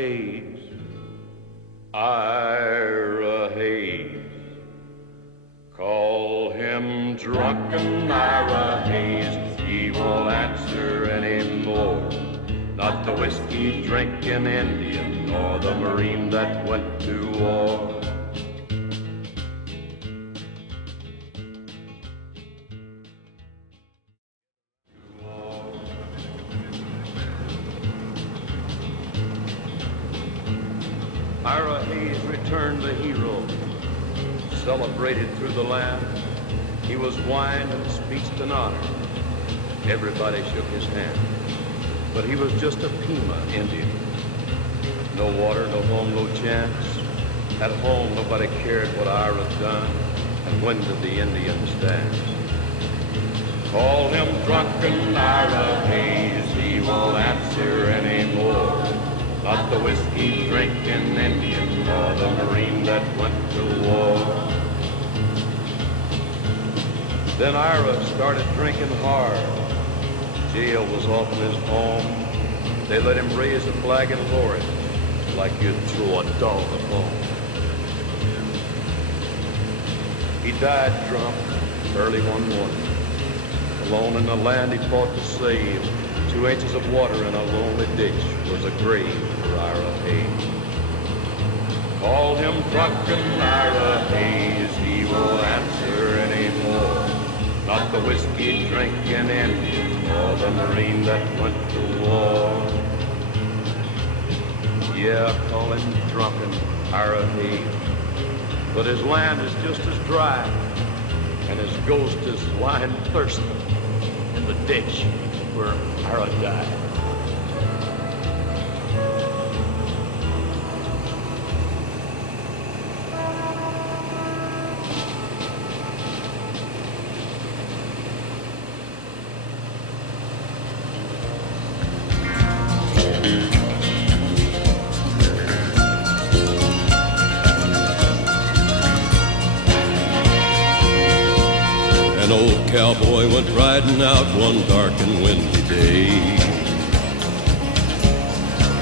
Hayes, Ira Hayes. Call him drunken Ira Hayes, he won't answer anymore. Not the whiskey drinking Indian, nor the Marine that went to war. Ira Hayes returned the hero, celebrated through the land. He was wined and speeched in honor. Everybody shook his hand. But he was just a Pima Indian. No water, no home, no chance. At home, nobody cared what Ira done, and when did the Indians dance. Call him drunken Ira Hayes, he won't answer anymore. Not the whiskey drinking Indian, or the Marine that went to war. Then Ira started drinking hard. Jail was often his home. They let him raise a flag and lower it, like you'd throw a dog a bone. He died drunk early one morning. Alone in the land he fought to save. 2 inches of water in a lonely ditch was a grave for Ira Hayes. Call him drunken Ira Hayes, he won't answer anymore. Not the whiskey drinking Indian, or the Marine that went to war. Yeah, call him drunken Ira Hayes, but his land is just as dry, and his ghost is lying thirsty in the ditch where Ira died. An old cowboy went riding out one dark and windy day.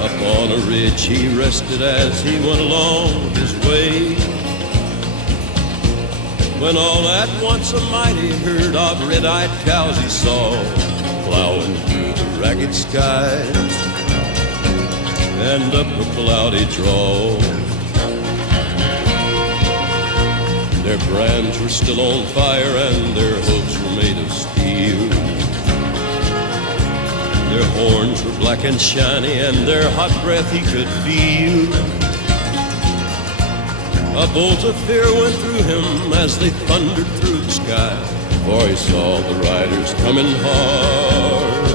Up on a ridge he rested as he went along his way, when all at once a mighty herd of red-eyed cows he saw plowing through the ragged skies and up a cloudy draw. Their brands were still on fire and their hooves were made of steel. Their horns were black and shiny and their hot breath he could feel. A bolt of fear went through him as they thundered through the sky, for he saw the riders coming hard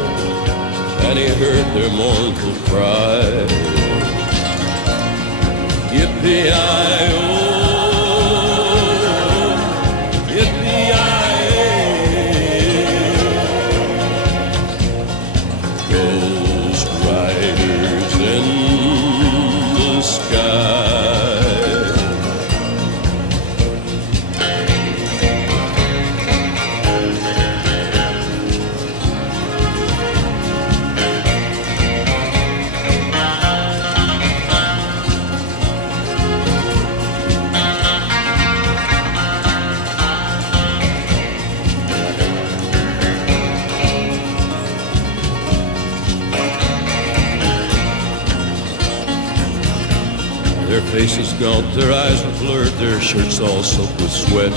and he heard their mournful cry. Yippee-i-oh, Their faces gaunt, their eyes were blurred, their shirts all soaked with sweat.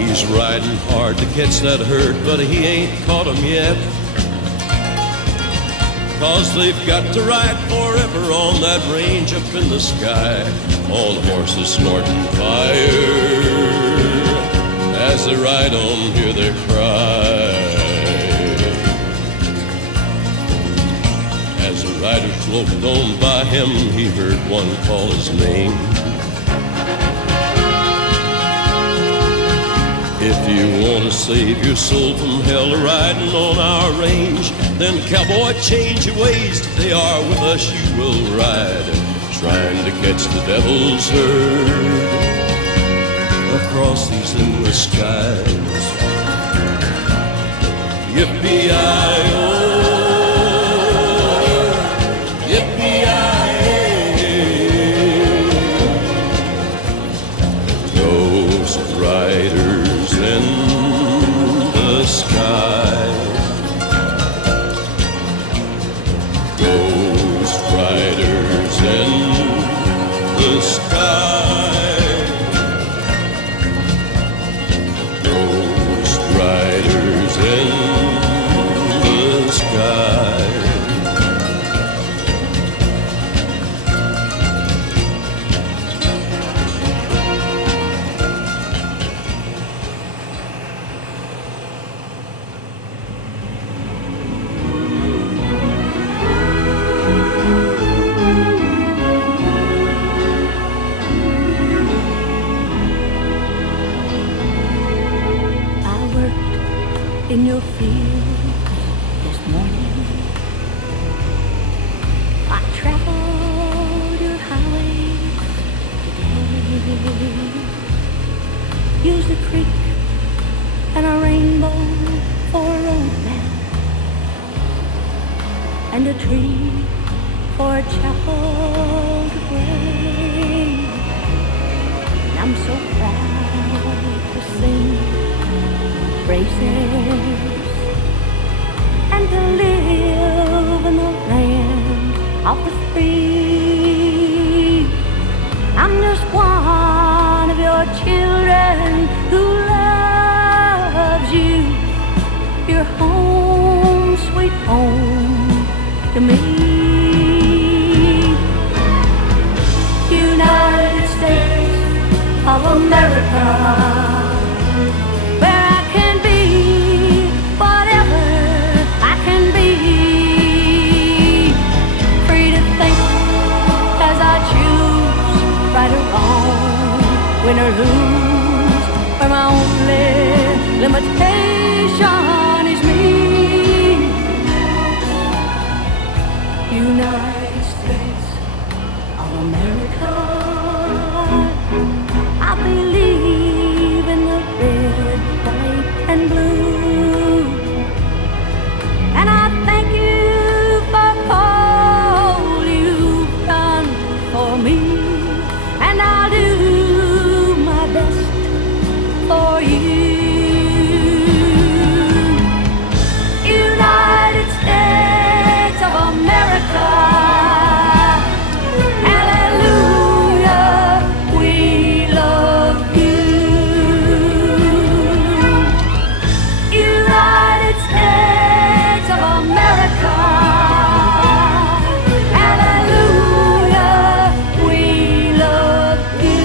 He's riding hard to catch that herd, but he ain't caught 'em yet. 'Cause they've got to ride forever on that range up in the sky, on horses snorting fire. As they ride on, hear their cry. As the rider floated on by him, he heard one call his name. If you want to save your soul from hell riding on our range, then cowboy, change your ways. Today are with us you will ride, trying to catch the devil's herd across these endless skies. Yippee-i-oh, sky. Ghost riders in the sky. In your fields this morning, I traveled your highways today. Used a creek and a rainbow for a road map, and a tree for a chapel to pray. And I'm so proud to sing praises and to live in the land of the free. I'm just one of your children who loves you. Your home, sweet home to me. United States of America, win or lose, where my only limitation is me. United States of America, I believe in the red, white, and blue, and I thank you for all you've done for me, and I'll do for you. United States of America, hallelujah, we love you. United States of America, hallelujah, we love you.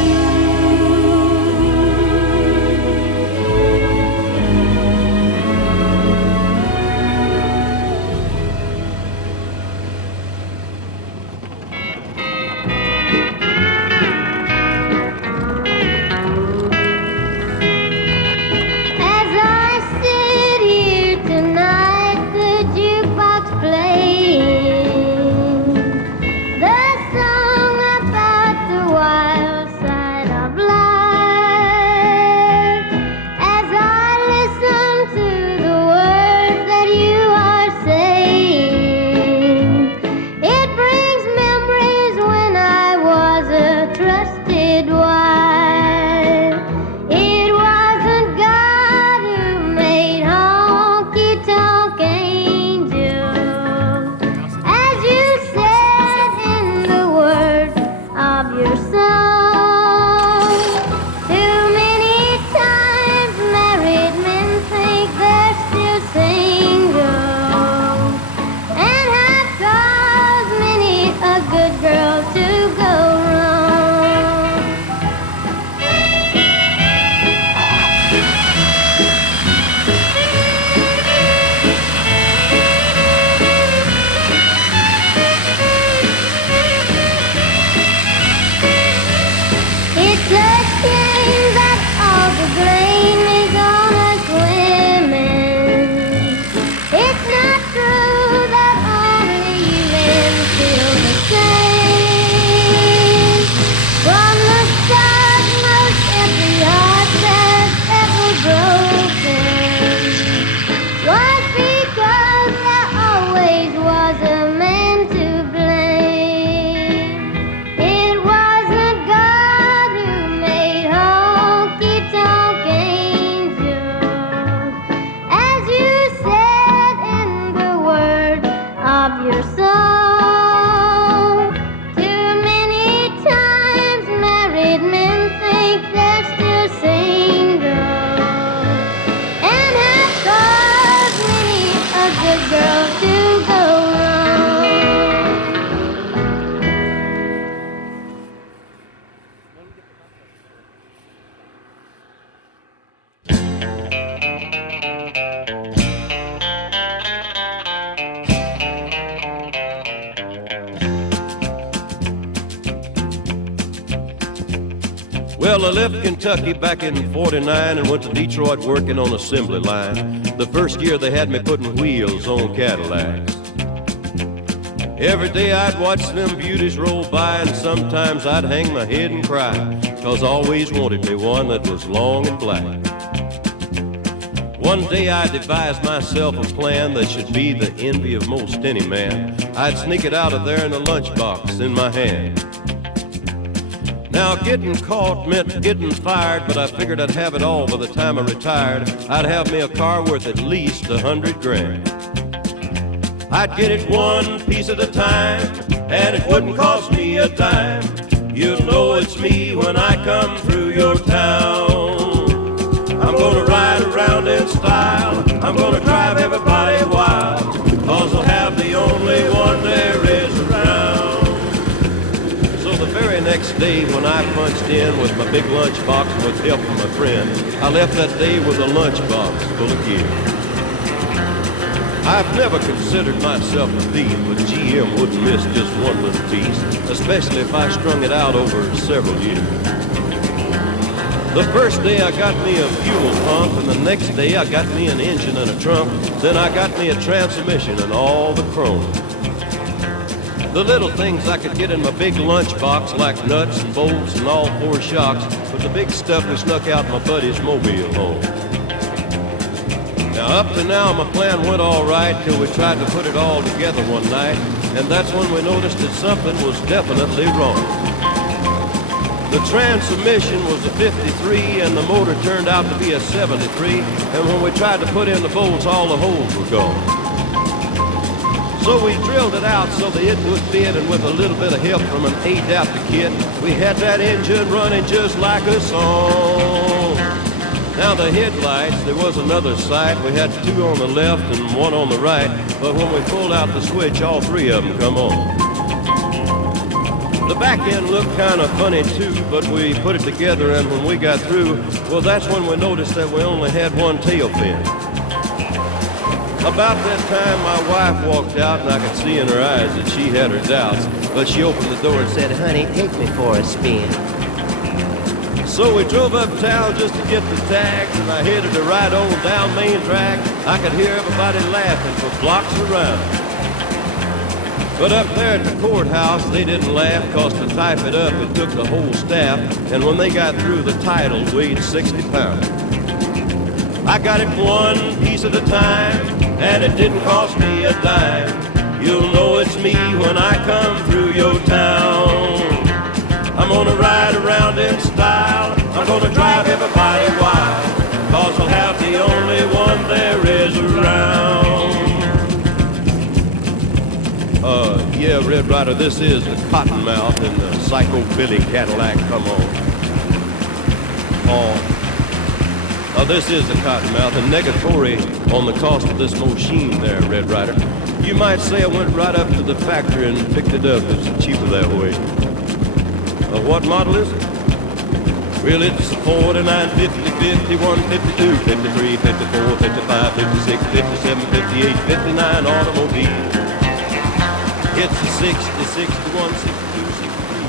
Well, I left Kentucky back in '49 and went to Detroit working on assembly line. The first year they had me putting wheels on Cadillacs. Every day I'd watch them beauties roll by, and sometimes I'd hang my head and cry, 'cause I always wanted me one that was long and black. One day I devised myself a plan that should be the envy of most any man. I'd sneak it out of there in a lunchbox in my hand. Now getting caught meant getting fired, but I figured I'd have it all by the time I retired. I'd have me a car worth at least 100 grand. I'd get it one piece at a time, and it wouldn't cost me a dime. You'll know it's me when I come through your town. I'm gonna ride around in style, I'm gonna drive everybody wild, 'cause I'll have the only one there is around. So the very next day when I punched in with my big lunchbox with help from my friend, I left that day with a lunchbox full of gear. I've never considered myself a thief, but GM wouldn't miss just one little piece, especially if I strung it out over several years. The first day I got me a fuel pump, and the next day I got me an engine and a trunk. Then I got me a transmission and all the chrome. The little things I could get in my big lunchbox, like nuts and bolts and all four shocks, but the big stuff we snuck out my buddy's mobile home. Now up to now my plan went all right till we tried to put it all together one night, and that's when we noticed that something was definitely wrong. The transmission was a 53 and the motor turned out to be a 73, and when we tried to put in the bolts, all the holes were gone. So we drilled it out so that it would fit, and with a little bit of help from an adapter kit, we had that engine running just like a song. Now the headlights, there was another sight. We had two on the left and one on the right, but when we pulled out the switch, all three of them come on. The back end looked kind of funny too, but we put it together, and when we got through, well, that's when we noticed that we only had one tail fin. About that time, my wife walked out, and I could see in her eyes that she had her doubts, but she opened the door and said, "Honey, take me for a spin." So we drove uptown just to get the tags, and I headed to ride on down Main Track. I could hear everybody laughing for blocks around. But up there at the courthouse, they didn't laugh, 'cause to type it up, it took the whole staff, and when they got through, the title weighed 60 pounds. I got it one piece at a time, and it didn't cost me a dime. You'll know it's me when I come through your town. I'm gonna ride around in style, I'm gonna drive everybody wild, 'cause I'll have the only one there is around. Yeah, Red Rider, this is the Cottonmouth and the Psycho Billy Cadillac, come on. This is the Cottonmouth, and negatory on the cost of this machine there, Red Rider. You might say I went right up to the factory and picked it up. It's cheaper that way. What model is it? Well, it's 49, 50, 51, 52, 53, 54, 55, 56, 57, 58, 59 automobile. It's a 60, 61, 62, 63.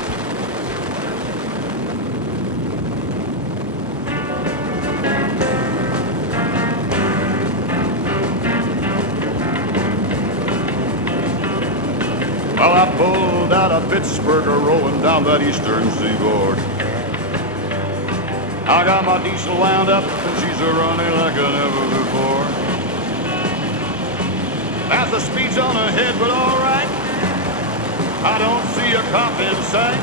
Well, I pulled out of Pittsburgh, rolling down that eastern seaboard. I got my diesel wound up, and she's a-running like I never before. As the speed's on ahead, but all right, I don't see a cop in sight.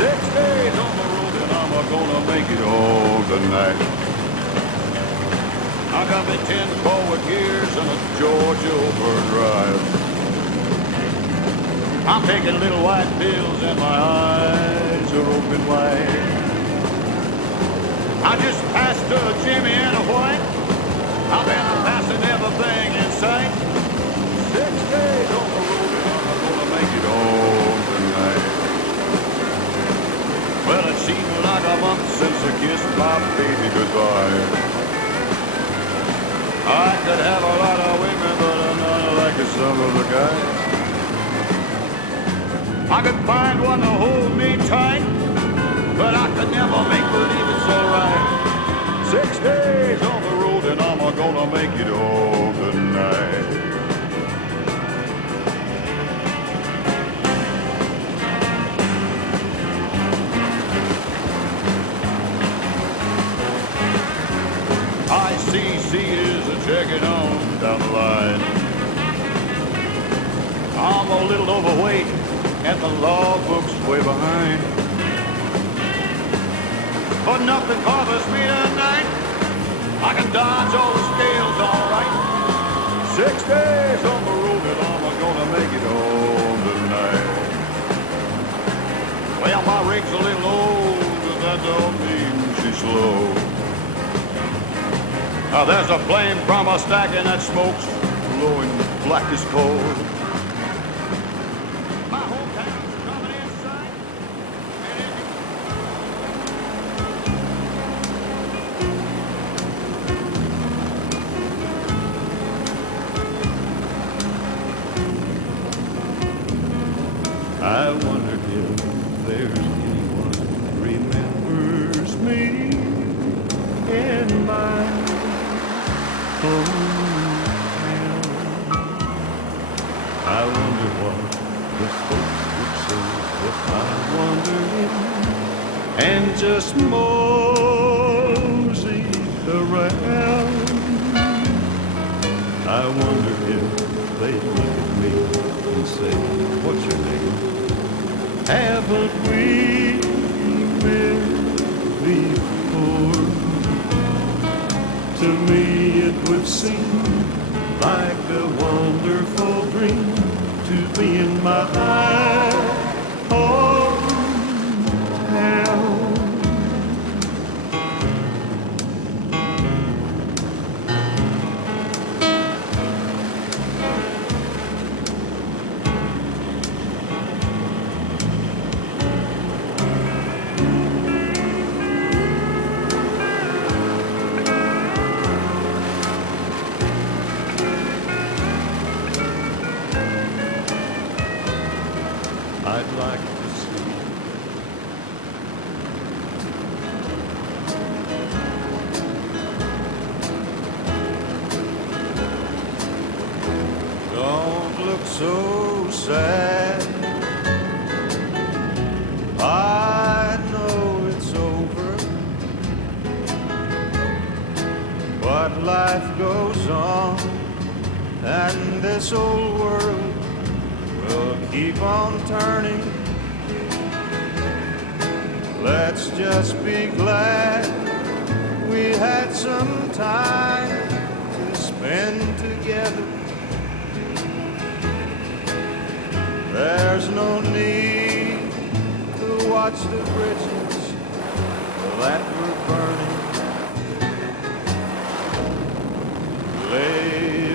6 days on the road, and I'm gonna make it all tonight. I got me 10 forward gears and a Georgia overdrive. I'm taking little white pills and my eyes are open wide. I just passed a Jimmy and a White. I've been passing everything in sight. 6 days on the road and I'm gonna make it all tonight. Well, it seems like a month since I kissed my baby goodbye. I could have a lot of women, but I'm not like some of the guys. I could find one to hold me tight, but I could never make believe it's alright. 6 days on the road and I'm gonna make it all tonight. ICC is a checking on down the line. I'm a little overweight and the logbook's way behind. But nothing bothers me tonight. I can dodge all the scales all right. 6 days on the road and I'm gonna make it home tonight. Well, my rig's a little old, but that don't mean she's slow. Now there's a flame from a stack and that smoke's blowing black as coal. My whole town's coming in sight. I wonder if there's anyone who remembers me in my hometown. I wonder what the folks would say if I wandered in and just moseyed around. I wonder if they'd look at me and say, "What's your name? Haven't we met before?" To me it would seem like a wonderful dream to be in my hometown. I'd like to see don't look so sad. I know it's over, but life goes on, and this old world will keep on turning. Let's just be glad we had some time to spend together. There's no need to watch the bridges that were burning. Lay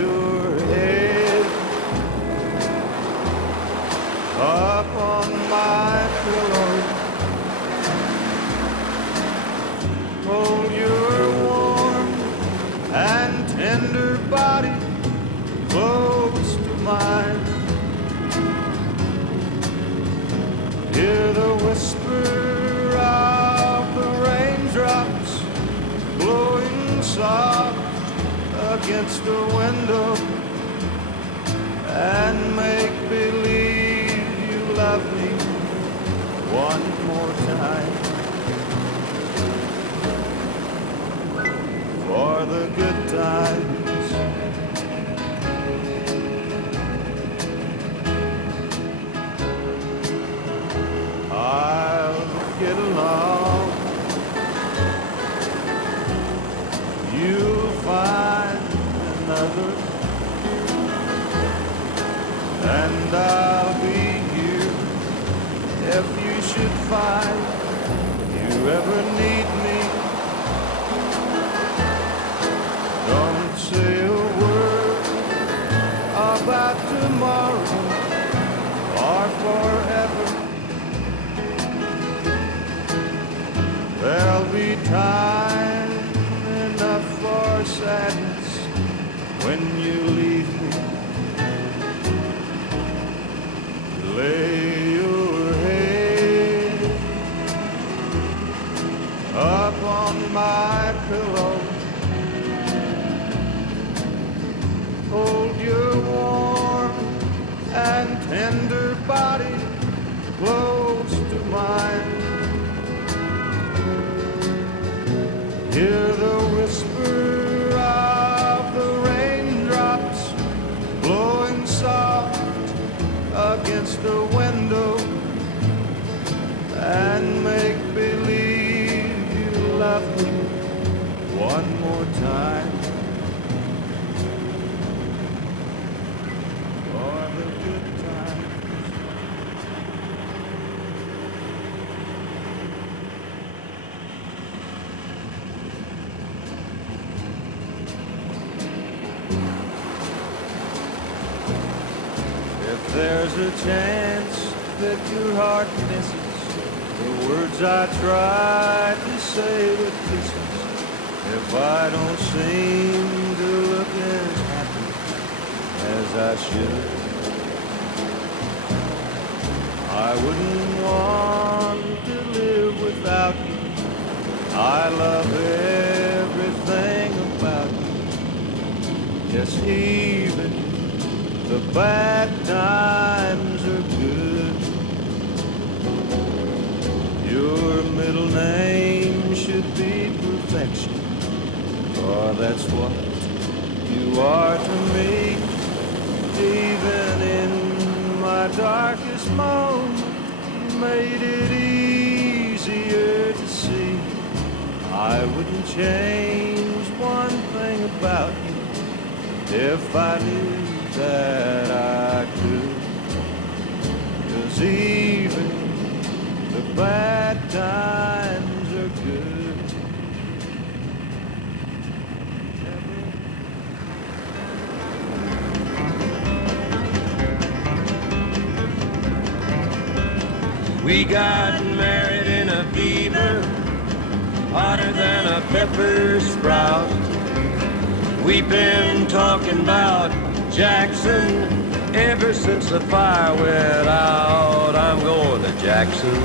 your head up on my pillow. Hold your warm and tender body close to mine. Hear the whisper of the raindrops blowing soft against the window, and make believe you love me one more time. For the good times, I'll get along. You'll find another, and I'll be here if you should find you ever need me. Don't say a word about tomorrow or forever. There'll be time enough for sadness when you leave me. Lay your head on my pillow. Hold your warm and tender body close to mine. Hear the whisper of the raindrops blowing soft against the window, and make believe you love me one more time. For the good times. If there's a chance that your heart misses the words I tried to say with kisses, if I don't seem to look as happy as I should, I wouldn't want to live without you. I love everything about you. Yes, even the bad times are good. Your middle name should be perfection, for that's what you are to me. Even in my darkest moment, you made it easier to see. I wouldn't change one thing about you if I knew that I could. 'Cause even the bad times are good. We got married in a fever, hotter than a pepper sprout. We've been talking about Jackson ever since the fire went out. I'm going to Jackson,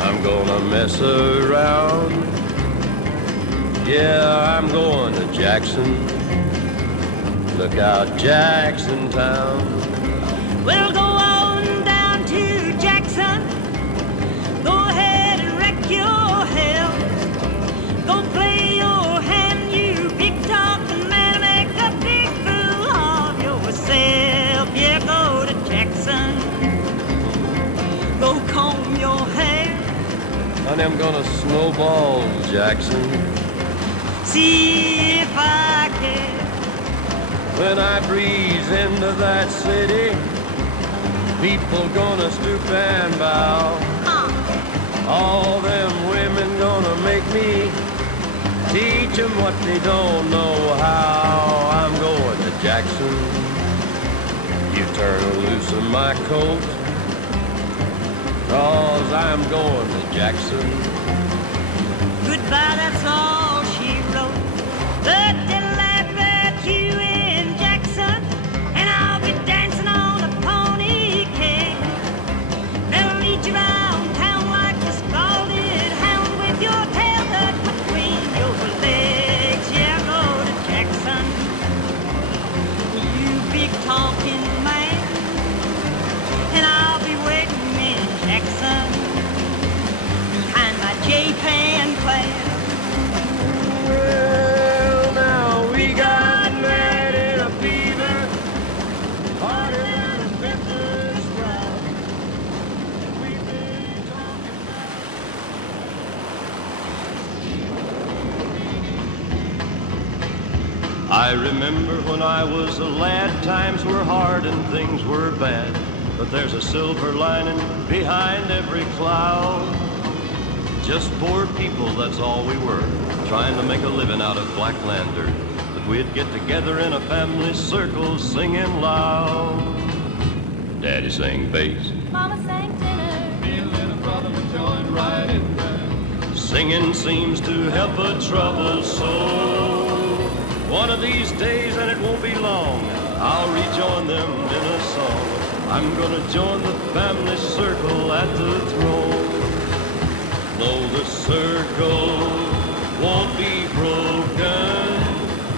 I'm gonna mess around. Yeah, I'm going to Jackson. Look out, Jackson Town. We'll go on down to Jackson. Go ahead and wreck your hell. Go play your hand, you big talking man. Make a big fool of yourself. Yeah, go to Jackson. Go comb your hair. Honey, I'm gonna snowball Jackson. See if I can. When I breeze into that city, people gonna stoop and bow. All them women gonna make me teach them what they don't know how. I'm going to Jackson. You turn loose of my coat, 'cause I'm going to Jackson. Goodbye, that's all she wrote. But they'll laugh at you in Jackson, and I'll be dancing on a pony king. They'll lead you around town like a scalded hound with your tail tucked between your legs. Yeah, go to Jackson, you big talking man, and I'll be waiting in Jackson behind my J-Pan plan. Well, now we got married in a fever, hotter than a pepper sprout. We've been talking about. I remember when I was a lad, times were hard and things were bad, but there's a silver lining behind every cloud. Just poor people, that's all we were, trying to make a living out of black lantern. But we'd get together in a family circle, singing loud. Daddy sang bass, Mama sang tenor. Me and little brother would join right in there. singing seems to help a troubled soul. One of these days, and it won't be long, I'll rejoin them in a song. I'm gonna join the family circle at the throne. Though the the circle won't be broken.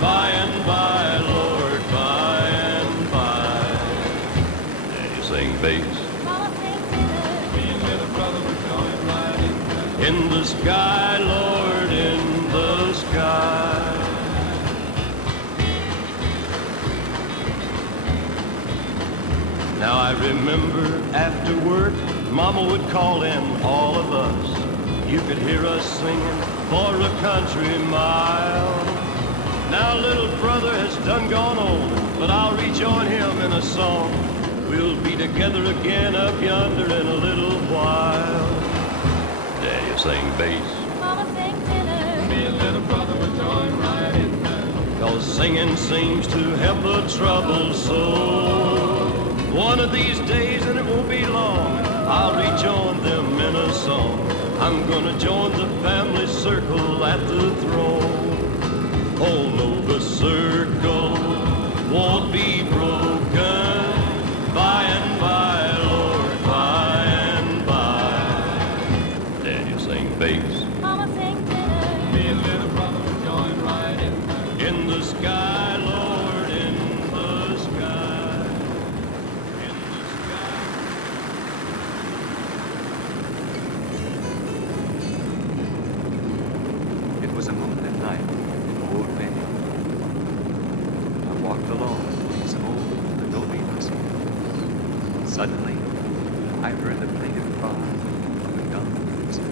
By and by, Lord, by and by. And you sing bass. Me and little brother were going right in there. In the sky, Lord, in the sky. Now I remember after work, Mama would call in all of us. You could hear us singing for a country mile. Now little brother has done gone old, but I'll rejoin him in a song. We'll be together again up yonder in a little while. Daddy sang bass. Me and little brother were going right in there. 'Cause singing seems to help a troubled soul. One of these days, and it won't be long, I'll rejoin them in a song. I'm gonna join the family circle at the throne. Oh no, the circle won't be broken. By and by, Lord, by and by. Daddy sing bass. Me and little brother were going right in there. In the sky, Lord, in the sky. In the sky. It was a moonlit night in Old Venue. I walked alone in these old adobe houses. Suddenly, I heard the plaintive cry of a young cruiser.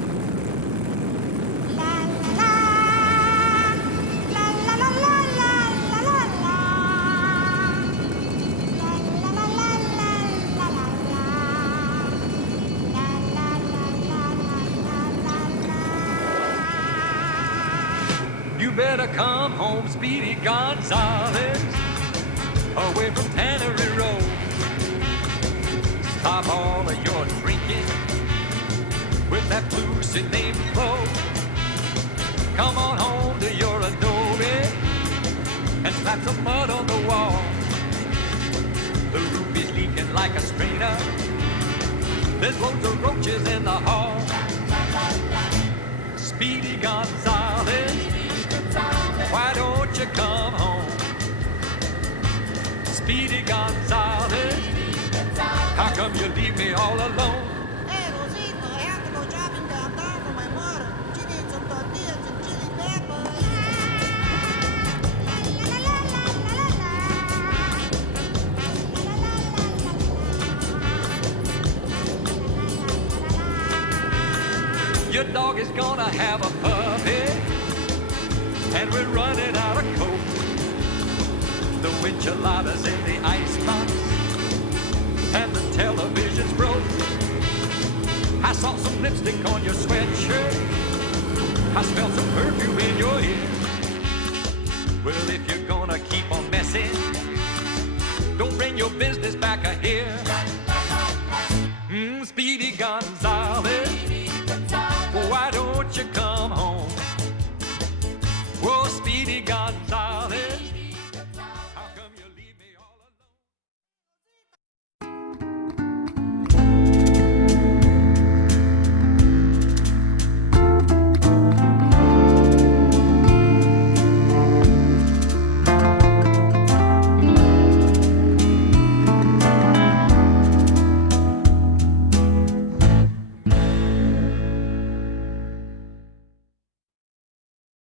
You better come home, Speedy Gonzales, away from Tannery Road. Stop all of your drinking with that Lucy named Flo. Come on home to your adobe and slap some mud on the wall. The roof is leaking like a strainer. There's loads of roaches in the hall. Speedy Gonzales, why don't you come home? Speedy Gonzales, how come you leave me all alone? Hey, Rosito, I have to go shopping downtown for my mother. She needs some tortillas and chili peppers. Your dog is gonna have a puppy, and we're running out of coke. The enchiladas in the icebox, and the television's broke. I saw some lipstick on your sweatshirt. I smelled some perfume in your ear. Well, if you're gonna keep on messing, don't bring your business back here. Speedy Gonzales,